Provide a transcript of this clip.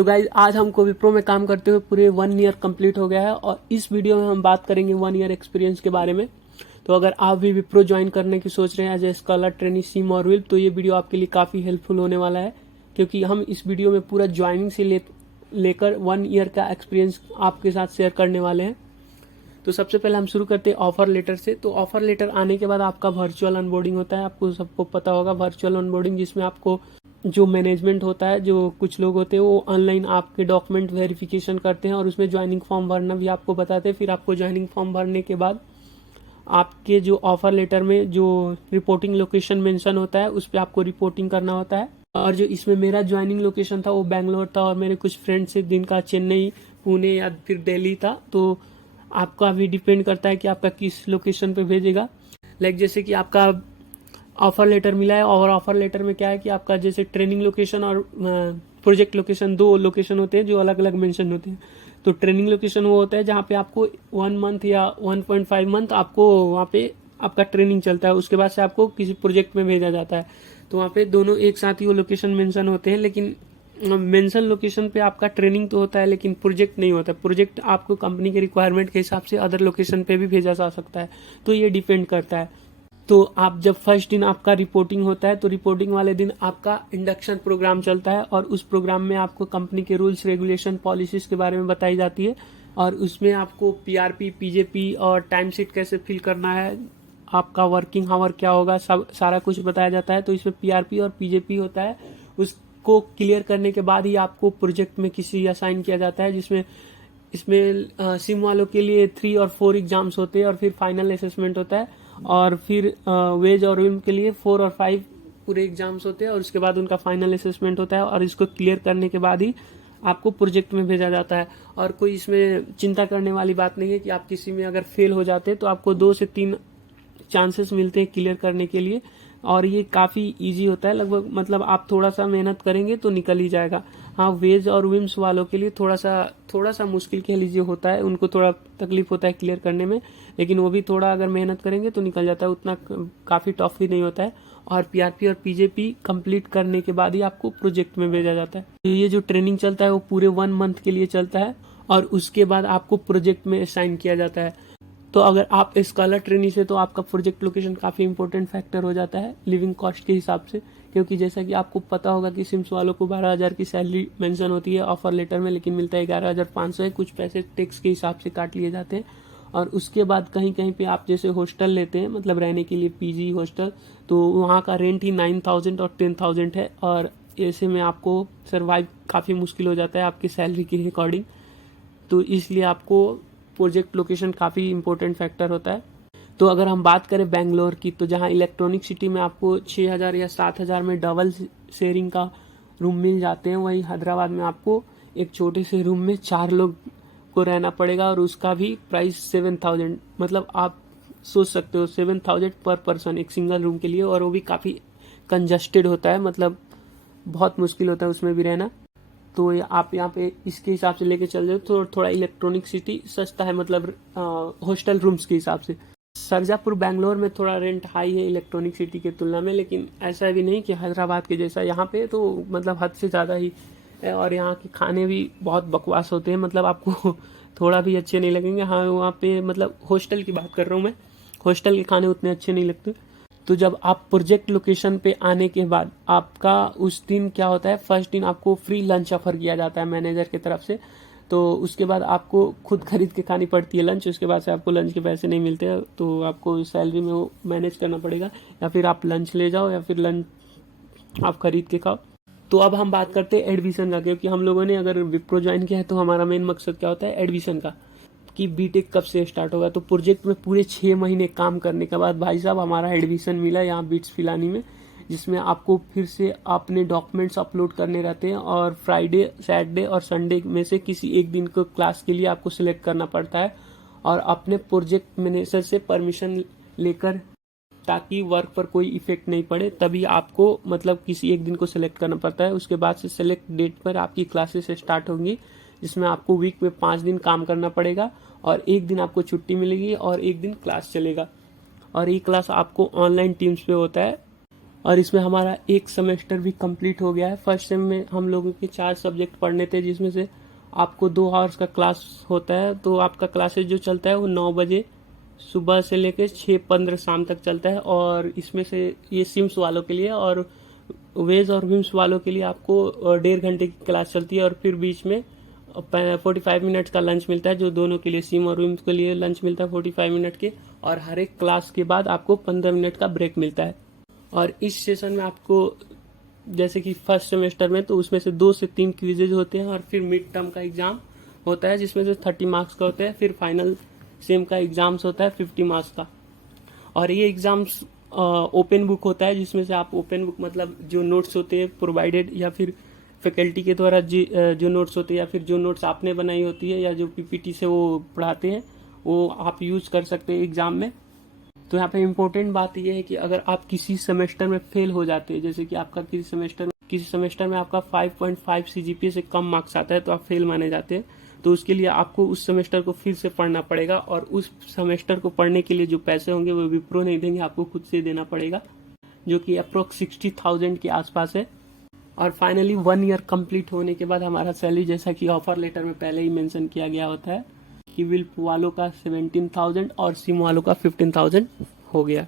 तो गाइज आज हमको विप्रो में काम करते हुए पूरे 1 ईयर कंप्लीट हो गया है और इस वीडियो में हम बात करेंगे 1 ईयर एक्सपीरियंस के बारे में। तो अगर आप भी विप्रो ज्वाइन करने की सोच रहे हैं एज ए स्कॉलर ट्रेनी सिम और विल, तो ये वीडियो आपके लिए काफ़ी हेल्पफुल होने वाला है, क्योंकि हम इस वीडियो में पूरा ज्वाइनिंग से लेकर 1 ईयर का एक्सपीरियंस आपके साथ शेयर करने वाले हैं। तो सबसे पहले हम शुरू करते हैं ऑफर लेटर से। तो ऑफर लेटर आने के बाद आपका वर्चुअल ऑनबोर्डिंग होता है। आपको सबको पता होगा वर्चुअल ऑनबोर्डिंग, जिसमें आपको जो मैनेजमेंट होता है, जो कुछ लोग होते हैं वो ऑनलाइन आपके डॉक्यूमेंट वेरिफिकेशन करते हैं और उसमें ज्वाइनिंग फॉर्म भरना भी आपको बताते हैं। फिर आपको ज्वाइनिंग फॉर्म भरने के बाद आपके जो ऑफर लेटर में जो रिपोर्टिंग लोकेशन मेंशन होता है उस पर आपको रिपोर्टिंग करना होता है। और जो इसमें मेरा ज्वाइनिंग लोकेशन था वो बैंगलोर था और मेरे कुछ फ्रेंड्स से जिनका चेन्नई, पुणे या फिर दिल्ली था। तो आपका भी डिपेंड करता है कि आपका किस लोकेशन पे भेजेगा। लाइक जैसे कि आपका ऑफर लेटर मिला है और ऑफर लेटर में क्या है कि आपका जैसे ट्रेनिंग लोकेशन और प्रोजेक्ट लोकेशन, 2 लोकेशन होते हैं जो अलग अलग मेंशन होते हैं। तो ट्रेनिंग लोकेशन वो होता है जहाँ पे आपको 1 मंथ या 1.5 मंथ आपको वहाँ पे आपका ट्रेनिंग चलता है, उसके बाद से आपको किसी प्रोजेक्ट में भेजा जाता है। तो वहाँ पे दोनों एक साथ ही वो लोकेशन मेंशन होते हैं, लेकिन मेंशन लोकेशन पे आपका ट्रेनिंग तो होता है लेकिन प्रोजेक्ट नहीं होता। प्रोजेक्ट आपको कंपनी के रिक्वायरमेंट के हिसाब से अदर लोकेशन पे भी भेजा जा सकता है, तो ये डिपेंड करता है। तो आप जब फर्स्ट दिन आपका रिपोर्टिंग होता है तो रिपोर्टिंग वाले दिन आपका इंडक्शन प्रोग्राम चलता है और उस प्रोग्राम में आपको कंपनी के रूल्स, रेगुलेशन, पॉलिसीज के बारे में बताई जाती है और उसमें आपको पीआरपी, पीजेपी और टाइम शीट कैसे फिल करना है, आपका वर्किंग आवर क्या होगा, सब सारा कुछ बताया जाता है। तो इसमें पीआरपी और पीजेपी होता है, उसको क्लियर करने के बाद ही आपको प्रोजेक्ट में किसी असाइन किया जाता है, जिसमें इसमें सिम वालों के लिए 3 और 4 एग्जाम्स होते हैं और फिर फाइनल असेसमेंट होता है और फिर वेज और विम के लिए 4 और 5 पूरे एग्जाम्स होते हैं और उसके बाद उनका फाइनल असेसमेंट होता है और इसको क्लियर करने के बाद ही आपको प्रोजेक्ट में भेजा जाता है। और कोई इसमें चिंता करने वाली बात नहीं है कि आप किसी में अगर फेल हो जाते हैं तो आपको 2 से 3 चांसेस मिलते हैं क्लियर करने के लिए और ये काफ़ी इजी होता है। लगभग मतलब आप थोड़ा सा मेहनत करेंगे तो निकल ही जाएगा। हाँ, वेज और विम्स वालों के लिए थोड़ा सा मुश्किल कह लीजिए होता है, उनको थोड़ा तकलीफ होता है क्लियर करने में, लेकिन वो भी थोड़ा अगर मेहनत करेंगे तो निकल जाता है, उतना काफ़ी टफ भी नहीं होता है। और पीआरपी और पीजेपी कंप्लीट करने के बाद ही आपको प्रोजेक्ट में भेजा जाता है। ये जो ट्रेनिंग चलता है वो पूरे 1 मंथ के लिए चलता है और उसके बाद आपको प्रोजेक्ट में असाइन किया जाता है। तो अगर आप स्कॉलर ट्रेनी से, तो आपका प्रोजेक्ट लोकेशन काफ़ी इंपॉर्टेंट फैक्टर हो जाता है लिविंग कॉस्ट के हिसाब से, क्योंकि जैसा कि आपको पता होगा कि सिम्स वालों को 12,000 की सैलरी मेंशन होती है ऑफर लेटर में, लेकिन मिलता है 11,500 है। कुछ पैसे टैक्स के हिसाब से काट लिए जाते हैं और उसके बाद कहीं कहीं पे आप जैसे हॉस्टल लेते हैं, मतलब रहने के लिए पीजी हॉस्टल, तो वहाँ का रेंट ही 9,000 और 10,000 है और ऐसे में आपको सर्वाइव काफ़ी मुश्किल हो जाता है आपकी सैलरी के अकॉर्डिंग। तो इसलिए आपको प्रोजेक्ट लोकेशन काफ़ी इंपॉर्टेंट फैक्टर होता है। तो अगर हम बात करें बेंगलोर की, तो जहाँ इलेक्ट्रॉनिक सिटी में आपको 6,000 या 7,000 में डबल शेयरिंग का रूम मिल जाते हैं, वहीं हैदराबाद में आपको एक छोटे से रूम में 4 लोग को रहना पड़ेगा और उसका भी प्राइस 7,000। मतलब आप सोच सकते हो 7,000 पर पर्सन एक सिंगल रूम के लिए, और वो भी काफ़ी कंजस्टेड होता है, मतलब बहुत मुश्किल होता है उसमें भी रहना। तो आप यहाँ पे इसके हिसाब से लेके चल जाओ तो थोड़ा इलेक्ट्रॉनिक सिटी सस्ता है, मतलब हॉस्टल रूम्स के हिसाब से। सरजापुर बेंगलोर में थोड़ा रेंट हाई है इलेक्ट्रॉनिक सिटी के तुलना में, लेकिन ऐसा भी नहीं कि हैदराबाद के जैसा। यहाँ पे तो मतलब हद से ज़्यादा ही है और यहाँ के खाने भी बहुत बकवास होते हैं, मतलब आपको थोड़ा भी अच्छे नहीं लगेंगे। हाँ, वहाँ पे मतलब हॉस्टल की बात कर रहा हूँ मैं, हॉस्टल के खाने उतने अच्छे नहीं लगते। तो जब आप प्रोजेक्ट लोकेशन पे आने के बाद आपका उस दिन क्या होता है, फर्स्ट दिन आपको फ्री लंच ऑफर किया जाता है मैनेजर की तरफ से। तो उसके बाद आपको खुद खरीद के खानी पड़ती है लंच, उसके बाद से आपको लंच के पैसे नहीं मिलते, तो आपको सैलरी में वो मैनेज करना पड़ेगा, या फिर आप लंच ले जाओ या फिर लंच आप खरीद के खाओ। तो अब हम बात करते हैं एडमिशन का, क्योंकि हम लोगों ने अगर विप्रो ज्वाइन किया है तो हमारा मेन मकसद क्या होता है, एडमिशन का, कि बीटेक कब से स्टार्ट होगा। तो प्रोजेक्ट में पूरे 6 महीने काम करने के बाद भाई साहब हमारा एडमिशन मिला यहाँ बिट्स फिलानी में, जिसमें आपको फिर से अपने डॉक्यूमेंट्स अपलोड करने रहते हैं और फ्राइडे, सैटरडे और संडे में से किसी एक दिन को क्लास के लिए आपको सिलेक्ट करना पड़ता है और अपने प्रोजेक्ट मैनेजर से परमिशन लेकर, ताकि वर्क पर कोई इफेक्ट नहीं पड़े, तभी आपको मतलब किसी एक दिन को सिलेक्ट करना पड़ता है। उसके बाद से सिलेक्ट डेट पर आपकी क्लासेस स्टार्ट होंगी, जिसमें आपको वीक में 5 दिन काम करना पड़ेगा और एक दिन आपको छुट्टी मिलेगी और एक दिन क्लास चलेगा। और ये क्लास आपको ऑनलाइन टीम्स पे होता है और इसमें हमारा एक सेमेस्टर भी कंप्लीट हो गया है। फर्स्ट सेम में हम लोगों के 4 सब्जेक्ट पढ़ने थे, जिसमें से आपको 2 आवर्स का क्लास होता है। तो आपका क्लासेज जो चलता है वो 9 बजे सुबह से लेकर 6:15 शाम तक चलता है। और इसमें से ये सिम्स वालों के लिए, और वेज और विम्स वालों के लिए आपको 1.5 घंटे की क्लास चलती है। और फिर बीच में 45 मिनट्स का लंच मिलता है, जो दोनों के लिए, सिम और विम्स के लिए लंच मिलता है 45 मिनट के। और हर एक क्लास के बाद आपको 15 मिनट का ब्रेक मिलता है। और इस सेशन में आपको, जैसे कि फर्स्ट सेमेस्टर में, तो उसमें से 2 से 3 क्विजेज होते हैं, और फिर मिड टर्म का एग्जाम होता है जिसमें से 30 मार्क्स का होता है। फिर फाइनल सेम का एग्जाम्स होता है 50 मार्क्स का। और ये एग्जाम्स ओपन बुक होता है, जिसमें से आप ओपन बुक मतलब जो नोट्स होते हैं प्रोवाइडेड, या फिर फैकल्टी के द्वारा जो नोट्स होते हैं, या फिर जो नोट्स आपने बनाई होती है, या जो पीपीटी से वो पढ़ाते हैं, वो आप यूज़ कर सकते हैं एग्ज़ाम में। तो यहाँ पे इम्पोर्टेंट बात यह है कि अगर आप किसी सेमेस्टर में फेल हो जाते हैं, जैसे कि आपका किसी सेमेस्टर में आपका 5.5 सीजीपीए से कम मार्क्स आता है, तो आप फेल माने जाते हैं। तो उसके लिए आपको उस सेमेस्टर को फिर से पढ़ना पड़ेगा, और उस सेमेस्टर को पढ़ने के लिए जो पैसे होंगे वो विप्रो नहीं देंगे, आपको खुद से देना पड़ेगा, जो कि अप्रोक्स 60,000 के आसपास है। और फाइनली 1 ईयर कंप्लीट होने के बाद हमारा सैलरी, जैसा कि ऑफर लेटर में पहले ही मेंशन किया गया होता है, कि विल्प वालों का 17,000 और सिम वालों का 15,000 हो गया।